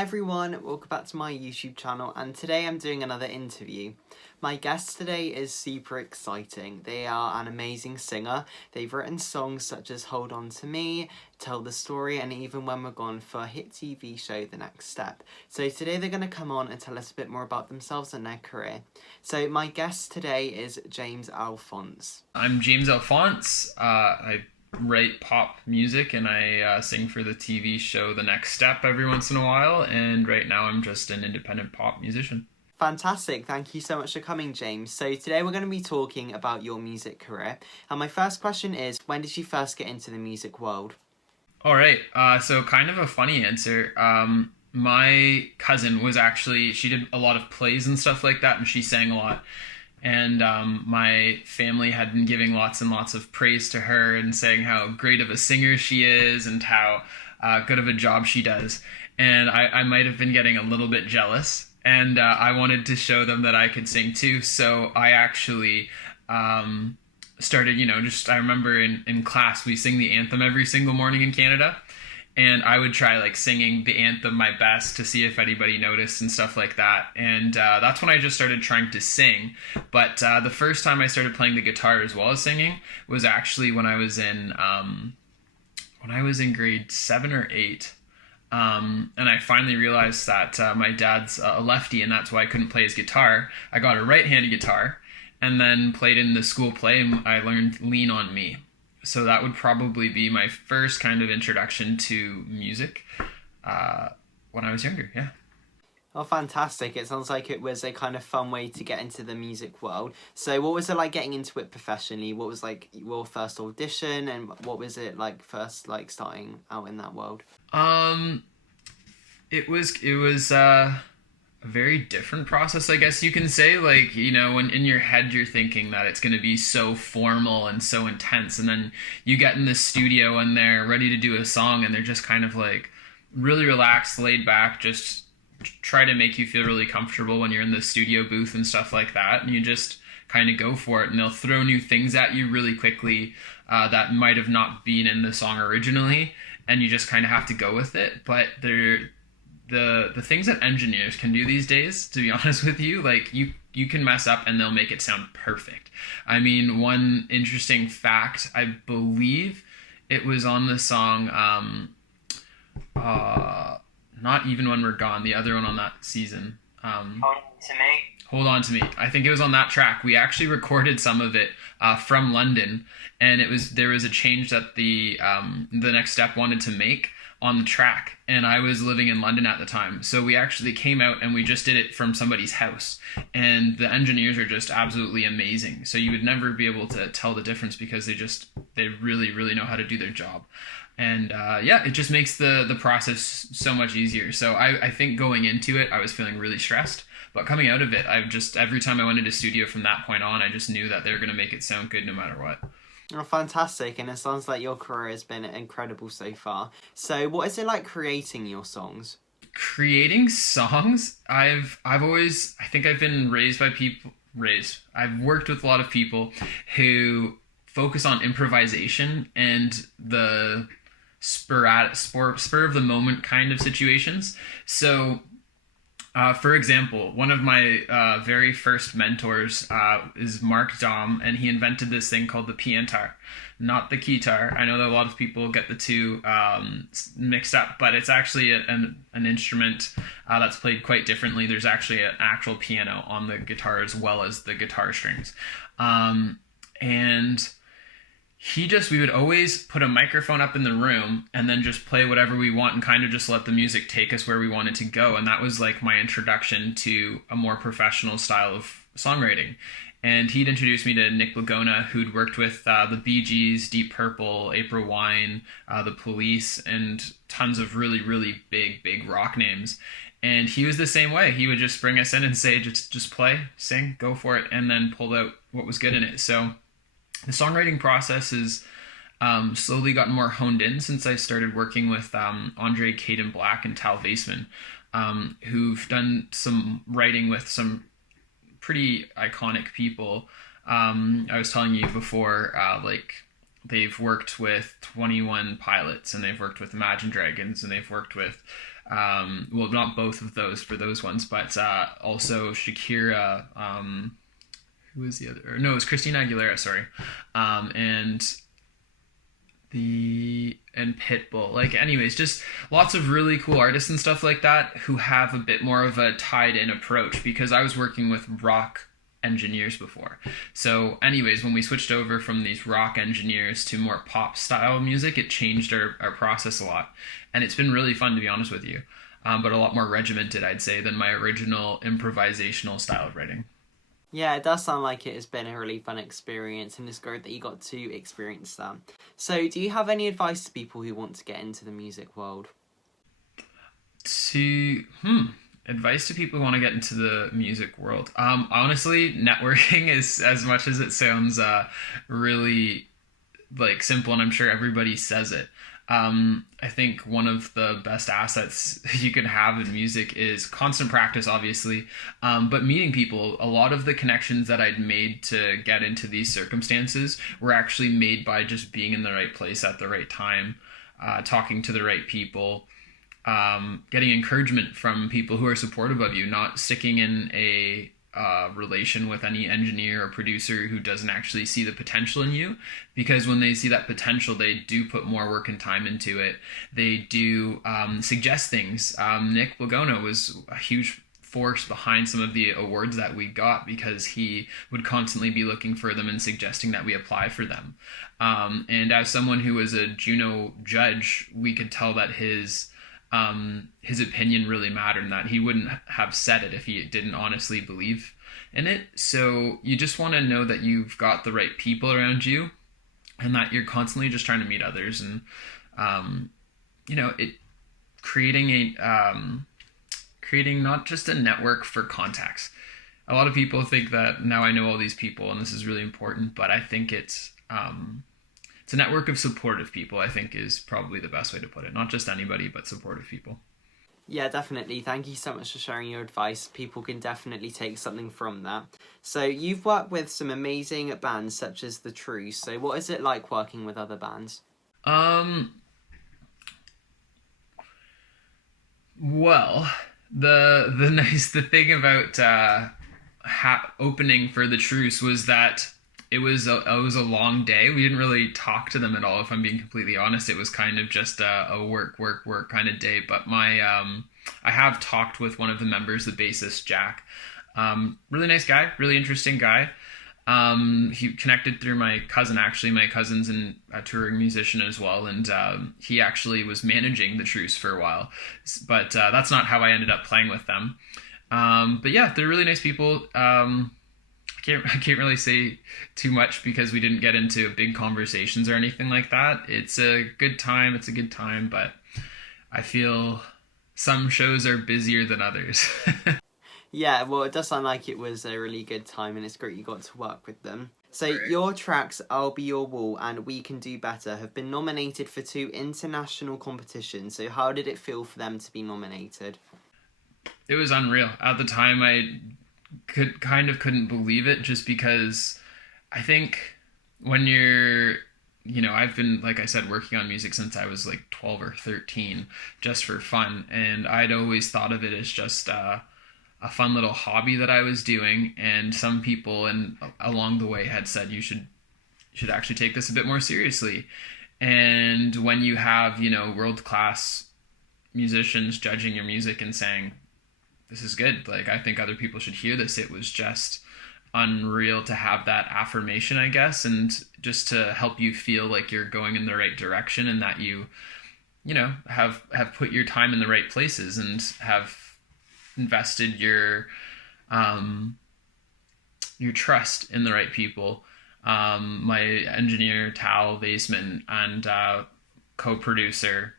Hi everyone, welcome back to my YouTube channel, and today I'm doing another interview. My guest today is super exciting. They are an amazing singer. They've written songs such as Hold On To Me, Tell the Story, and Even When We're Gone for a hit TV show The Next Step. So today they're going to come on and tell us a bit more about themselves and their career. So my guest today is James Alphonse. I'm James Alphonse. I write pop music and I sing for the TV show The Next Step every once in a while, and right now I'm just an independent pop musician. Fantastic, thank you so much for coming, James. So today we're going to be talking about your music career, and my first question is, when did you first get into the music world? Alright, so kind of a funny answer. My cousin was actually, she did a lot of plays and stuff like that, and she sang a lot. And my family had been giving lots and lots of praise to her and saying how great of a singer she is and how good of a job she does. And I might have been getting a little bit jealous. And I wanted to show them that I could sing too. So I actually started, I remember in class we sing the anthem every single morning in Canada. And I would try singing the anthem my best to see if anybody noticed and stuff like that. And that's when I just started trying to sing. But the first time I started playing the guitar as well as singing was actually when I was in grade 7 or 8. And I finally realized that my dad's a lefty, and that's why I couldn't play his guitar. I got a right-handed guitar and then played in the school play, and I learned Lean On Me. So that would probably be my first kind of introduction to music when I was younger, yeah. Oh, fantastic. It sounds like it was a kind of fun way to get into the music world. So what was it like getting into it professionally? What was your first audition, and what was it like first starting out in that world? It was a very different process, I guess you can say. When in your head you're thinking that it's going to be so formal and so intense, and then you get in the studio and they're ready to do a song and they're just kind of really relaxed, laid back, just try to make you feel really comfortable when you're in the studio booth and stuff like that, and you just kind of go for it, and they'll throw new things at you really quickly that might have not been in the song originally, and you just kind of have to go with it. But the things that engineers can do these days, to be honest with you, you can mess up and they'll make it sound perfect. I mean, one interesting fact, I believe it was on the song Not Even When We're Gone, the other one on that season. Hold On To Me. Hold On To Me. I think it was on that track. We actually recorded some of it from London, and there was a change that the Next Step wanted to make on the track, and I was living in London at the time, so we actually came out and we just did it from somebody's house, and the engineers are just absolutely amazing. So you would never be able to tell the difference because they really, really know how to do their job. And it just makes the process so much easier. So I think going into it, I was feeling really stressed, but coming out of it, every time I went into studio from that point on, I just knew that they were going to make it sound good no matter what. Oh, fantastic. And it sounds like your career has been incredible so far. So what is it like creating your songs? Creating songs, I've been I've worked with a lot of people who focus on improvisation and the spur of the moment kind of situations. So for example, one of my very first mentors is Mark Dom, and he invented this thing called the piantar, not the keytar. I know that a lot of people get the two mixed up, but it's actually an instrument that's played quite differently. There's actually an actual piano on the guitar as well as the guitar strings. And we would always put a microphone up in the room and then just play whatever we want and kind of just let the music take us where we wanted to go. And that was my introduction to a more professional style of songwriting. And he'd introduced me to Nick Lagona, who'd worked with the Bee Gees, Deep Purple, April Wine, the Police, and tons of really, really big rock names. And he was the same way. He would just bring us in and say, just play, sing, go for it, and then pull out what was good in it. So the songwriting process has slowly gotten more honed in since I started working with Andre Caden Black and Tal Vaseman, who've done some writing with some pretty iconic people. I was telling you before, they've worked with 21 Pilots, and they've worked with Imagine Dragons, and they've worked with Well, not both of those for those ones, but also Shakira. Who was the other? No, it was Christina Aguilera. Sorry, and Pitbull. Like, anyways, just lots of really cool artists and stuff like that who have a bit more of a tied in approach, because I was working with rock engineers before. So anyways, when we switched over from these rock engineers to more pop style music, it changed our process a lot. And it's been really fun, to be honest with you. But a lot more regimented, I'd say, than my original improvisational style of writing. Yeah, it does sound like it has been a really fun experience, and it's great that you got to experience that. So, do you have any advice to people who want to get into the music world? To advice to people who want to get into the music world. Honestly, networking is, as much as it sounds really like simple, and I'm sure everybody says it. I think one of the best assets you can have in music is constant practice, obviously, but meeting people. A lot of the connections that I'd made to get into these circumstances were actually made by just being in the right place at the right time, talking to the right people, getting encouragement from people who are supportive of you, not sticking in a relation with any engineer or producer who doesn't actually see the potential in you, because when they see that potential, they do put more work and time into it. They do suggest things. Nick Lagono was a huge force behind some of the awards that we got, because he would constantly be looking for them and suggesting that we apply for them. And as someone who was a Juno judge, we could tell that his opinion really mattered, and that he wouldn't have said it if he didn't honestly believe in it. So you just want to know that you've got the right people around you, and that you're constantly just trying to meet others, and it creating not just a network for contacts. A lot of people think that now I know all these people and this is really important, but I think it's a network of supportive people, I think, is probably the best way to put it. Not just anybody, but supportive people. Yeah, definitely. Thank you so much for sharing your advice. People can definitely take something from that. So, you've worked with some amazing bands such as The Truth. So, what is it like working with other bands? Well, the thing about opening for the Truce was that it was a long day. We didn't really talk to them at all, if I'm being completely honest. It was kind of just a work kind of day. But I have talked with one of the members, the bassist Jack. Really nice guy, really interesting guy. He connected through my cousin, actually. My cousin's a touring musician as well, and he actually was managing the Truce for a while. But that's not how I ended up playing with them. But yeah, they're really nice people. I can't really say too much, because we didn't get into big conversations or anything like that. It's a good time. But I feel some shows are busier than others. Yeah, well, it does sound like it was a really good time, and it's great you got to work with them. So, your tracks, I'll Be Your Wall and We Can Do Better, have been nominated for 2 international competitions. So, how did it feel for them to be nominated? It was unreal. At the time, I couldn't believe it, just because I think when I've been, like I said, working on music since I was like 12 or 13, just for fun. And I'd always thought of it as just a fun little hobby that I was doing. And some people along the way had said, you should actually take this a bit more seriously. And when you have, world-class musicians judging your music and saying, this is good, like, I think other people should hear this, it was just unreal to have that affirmation, I guess, and just to help you feel like you're going in the right direction, and that you have put your time in the right places and have invested your trust in the right people. My engineer Tal Vaseman and co-producer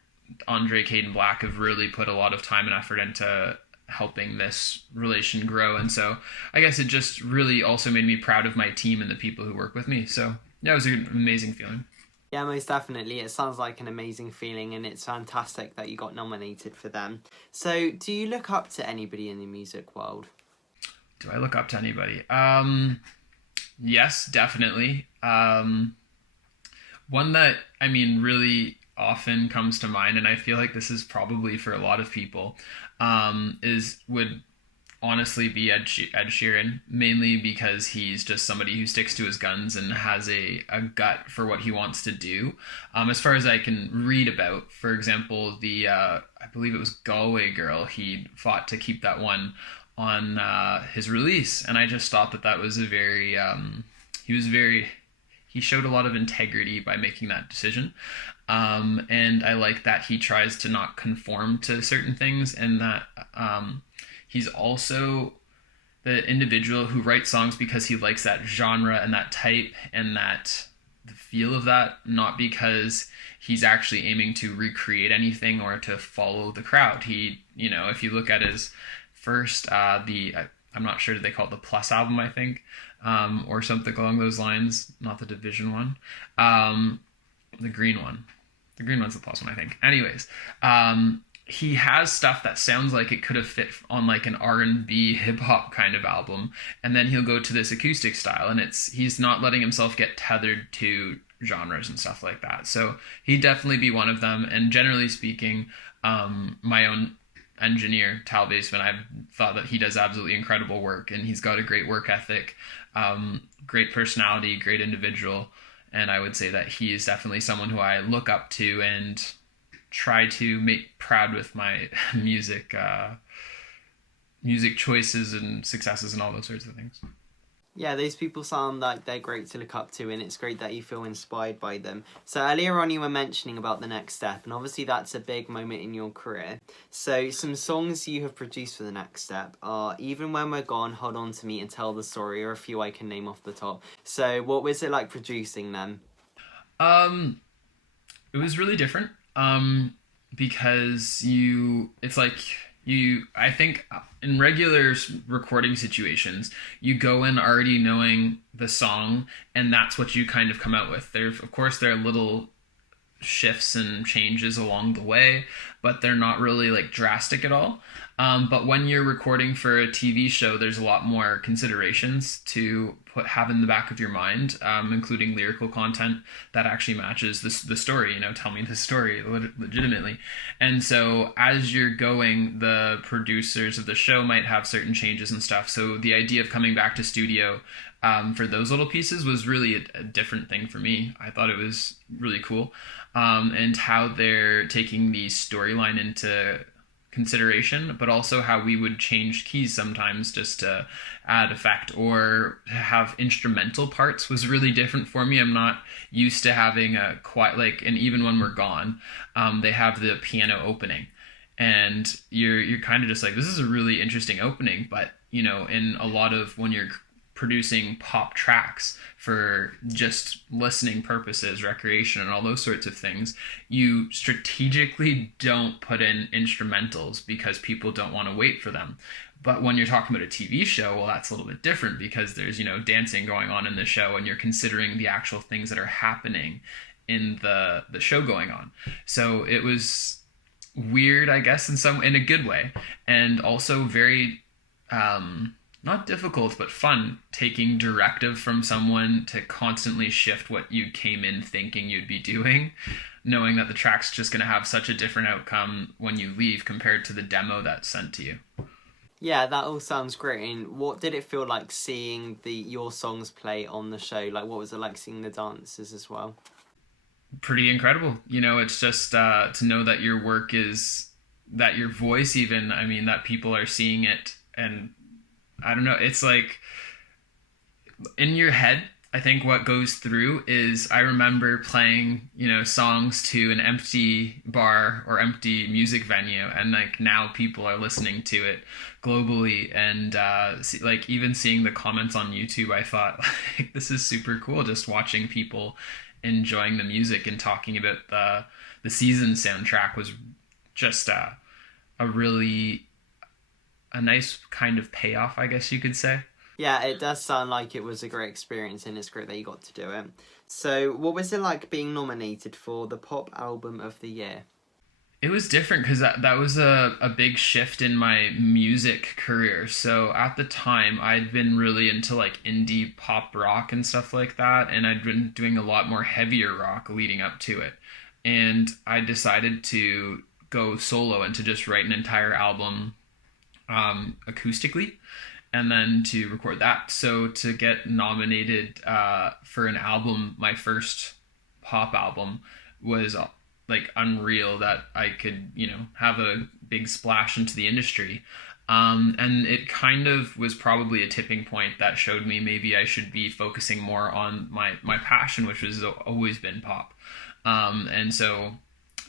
Andre Caden Black have really put a lot of time and effort into helping this relation grow, and so I guess it just really also made me proud of my team and the people who work with me. So yeah, it was an amazing feeling. Yeah, most definitely. It sounds like an amazing feeling, and it's fantastic that you got nominated for them. So, do you look up to anybody in the music world? Do I look up to anybody? Yes, definitely. One that, really often comes to mind, and I feel like this is probably for a lot of people, is would honestly be Ed Sheeran, mainly because he's just somebody who sticks to his guns and has a gut for what he wants to do. As far as I can read about, for example, the I believe it was Galway Girl, he fought to keep that one on his release, and I just thought that that was a very he was very he showed a lot of integrity by making that decision. And I like that he tries to not conform to certain things, and that he's also the individual who writes songs because he likes that genre and that type and that the feel of that, not because he's actually aiming to recreate anything or to follow the crowd. He, if you look at his first, I'm not sure, they call it the Plus album, I think, or something along those lines, not the Division one, the green one. The green one's the Plus one, I think. Anyways, he has stuff that sounds like it could have fit on like an R&B hip hop kind of album, and then he'll go to this acoustic style, and he's not letting himself get tethered to genres and stuff like that. So he'd definitely be one of them. And generally speaking, my own engineer, Tal Baseman, I've thought that he does absolutely incredible work, and he's got a great work ethic, great personality, great individual. And I would say that he is definitely someone who I look up to and try to make proud with my music choices and successes and all those sorts of things. Yeah, those people sound like they're great to look up to, and it's great that you feel inspired by them. So earlier on you were mentioning about the next step, and obviously that's a big moment in your career. So some songs you have produced for the next step are Even When We're Gone, Hold On To Me, and Tell the Story, or a few I can name off the top. So what was it like producing them? It was really different, because I think in regular recording situations, you go in already knowing the song, and that's what you kind of come out with. Of course, there are little shifts and changes along the way, but they're not really like drastic at all. But when you're recording for a TV show, there's a lot more considerations to have in the back of your mind, including lyrical content that actually matches the story. Tell me the story legitimately. And so as you're going, the producers of the show might have certain changes and stuff. So the idea of coming back to studio for those little pieces was really a different thing for me. I thought it was really cool. And how they're taking the storyline into consideration, but also how we would change keys sometimes just to add effect or have instrumental parts was really different for me. I'm not used to having a quiet, like, and Even When We're Gone, they have the piano opening, and you're kind of just like, this is a really interesting opening. But in a lot of, when you're producing pop tracks for just listening purposes, recreation, and all those sorts of things, you strategically don't put in instrumentals because people don't want to wait for them. But when you're talking about a TV show, well, that's a little bit different because there's, dancing going on in the show, and you're considering the actual things that are happening in the show going on. So it was weird, I guess, in a good way, and also very not difficult, but fun, taking directive from someone to constantly shift what you came in thinking you'd be doing, knowing that the track's just going to have such a different outcome when you leave compared to the demo that's sent to you. Yeah, that all sounds great. And what did it feel like seeing your songs play on the show? Like, what was it like seeing the dances as well? Pretty incredible. It's just to know that your work that your voice even, that people are seeing it. And I don't know, it's like in your head, I think what goes through is, I remember playing, songs to an empty bar or empty music venue, and like now people are listening to it globally, and like even seeing the comments on YouTube, I thought, like, this is super cool, just watching people enjoying the music and talking about the season soundtrack was just a nice kind of payoff, I guess you could say. Yeah, it does sound like it was a great experience, and it's great that you got to do it. So what was it like being nominated for the Pop Album of the Year? It was different because that was a big shift in my music career. So at the time, I'd been really into like indie pop rock and stuff like that, and I'd been doing a lot more heavier rock leading up to it. and I decided to go solo and to just write an entire album acoustically and then to record that. So to get nominated for an album, my first pop album, was like unreal that I could, have a big splash into the industry. And it kind of was probably a tipping point that showed me maybe I should be focusing more on my passion, which has always been pop. And so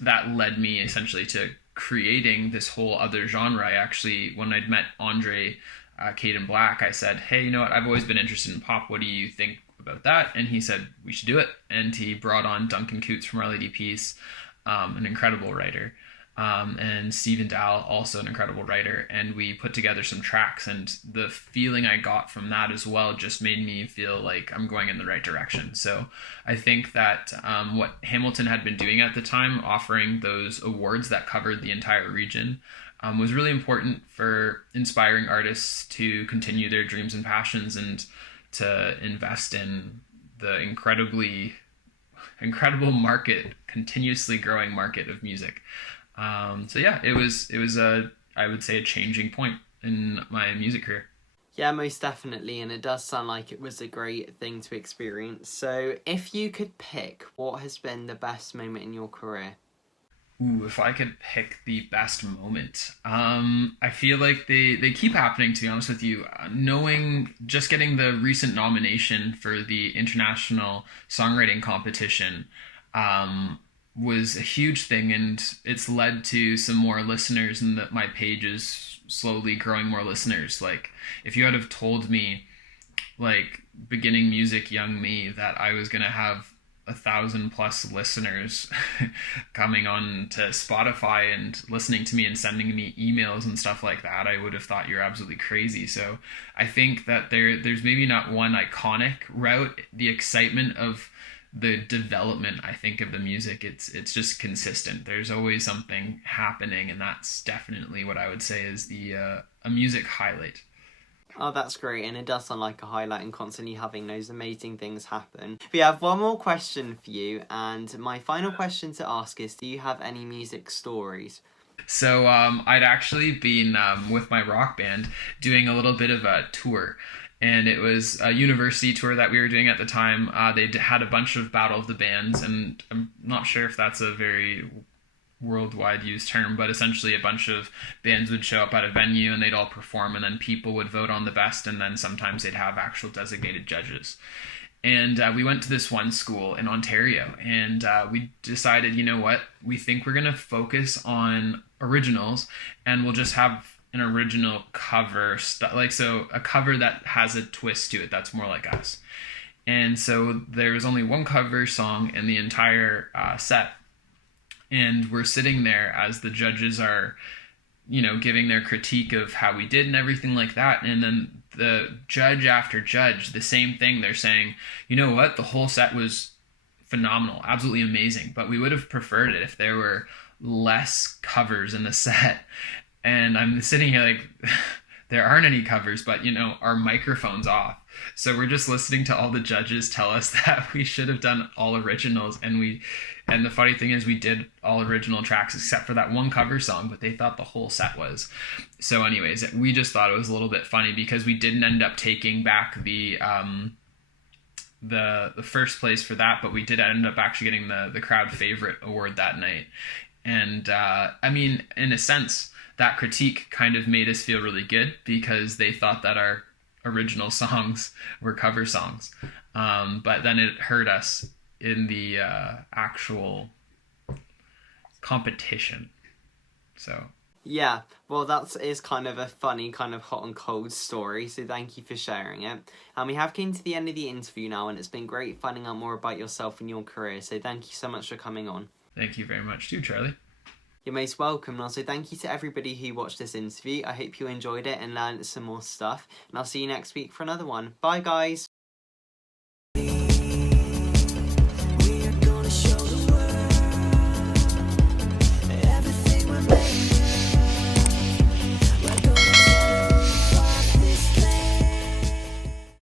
that led me essentially to creating this whole other genre. I actually, when I'd met Andre Caden Black, I said, hey, you know what? I've always been interested in pop. What do you think about that? And he said, we should do it. And he brought on Duncan Coots from Our Lady Peace, an incredible writer, and Stephen Dahl, also an incredible writer. And we put together some tracks. And the feeling I got from that as well just made me feel like I'm going in the right direction. So I think that what Hamilton had been doing at the time, offering those awards that covered the entire region, was really important for inspiring artists to continue their dreams and passions and to invest in the incredible market, continuously growing market of music. So yeah, it was I would say a changing point in my music career. Yeah, most definitely, and it does sound like it was a great thing to experience. So if you could pick, what has been the best moment in your career? Ooh, if I could pick the best moment, I feel like they keep happening. To be honest with you, knowing just getting the recent nomination for the international songwriting competition, was a huge thing, and it's led to some more listeners, and that my page is slowly growing more listeners. Like, if you had have told me, like, beginning music young me, that I was gonna have 1,000+ listeners coming on to Spotify and listening to me and sending me emails and stuff like that, I would have thought you're absolutely crazy. So I think that there's maybe not one iconic route. The excitement of the development, I think, of the music, it's just consistent. There's always something happening, and that's definitely what I would say is the a music highlight. Oh, that's great, and it does sound like a highlight and constantly having those amazing things happen. We have one more question for you, and my final question to ask is, do you have any music stories? So I'd actually been with my rock band doing a little bit of a tour. And it was a university tour that we were doing at the time. They had a bunch of Battle of the Bands, and I'm not sure if that's a very worldwide used term, but essentially a bunch of bands would show up at a venue and they'd all perform, and then people would vote on the best, and then sometimes they'd have actual designated judges. And we went to this one school in Ontario, and we decided, you know what, we think we're going to focus on originals, and we'll just have an original cover, so a cover that has a twist to it that's more like us. And so there was only one cover song in the entire set, and we're sitting there as the judges are, giving their critique of how we did and everything like that. And then the judge after judge, the same thing. They're saying, you know what, the whole set was phenomenal, absolutely amazing, but we would have preferred it if there were less covers in the set. And I'm sitting here like, there aren't any covers, but our microphone's off. So we're just listening to all the judges tell us that we should have done all originals, and the funny thing is we did all original tracks except for that one cover song, but they thought the whole set was. So anyways, we just thought it was a little bit funny because we didn't end up taking back the first place for that, but we did end up actually getting the crowd favorite award that night. And I mean, in a sense, that critique kind of made us feel really good because they thought that our original songs were cover songs. But then it hurt us in the actual competition. So. Yeah, well, that is kind of a funny, kind of hot and cold story, so thank you for sharing it. And we have came to the end of the interview now, and it's been great finding out more about yourself and your career, so thank you so much for coming on. Thank you very much too, Charlie. You're most welcome, and also thank you to everybody who watched this interview. I hope you enjoyed it and learned some more stuff, and I'll see you next week for another one. Bye, guys!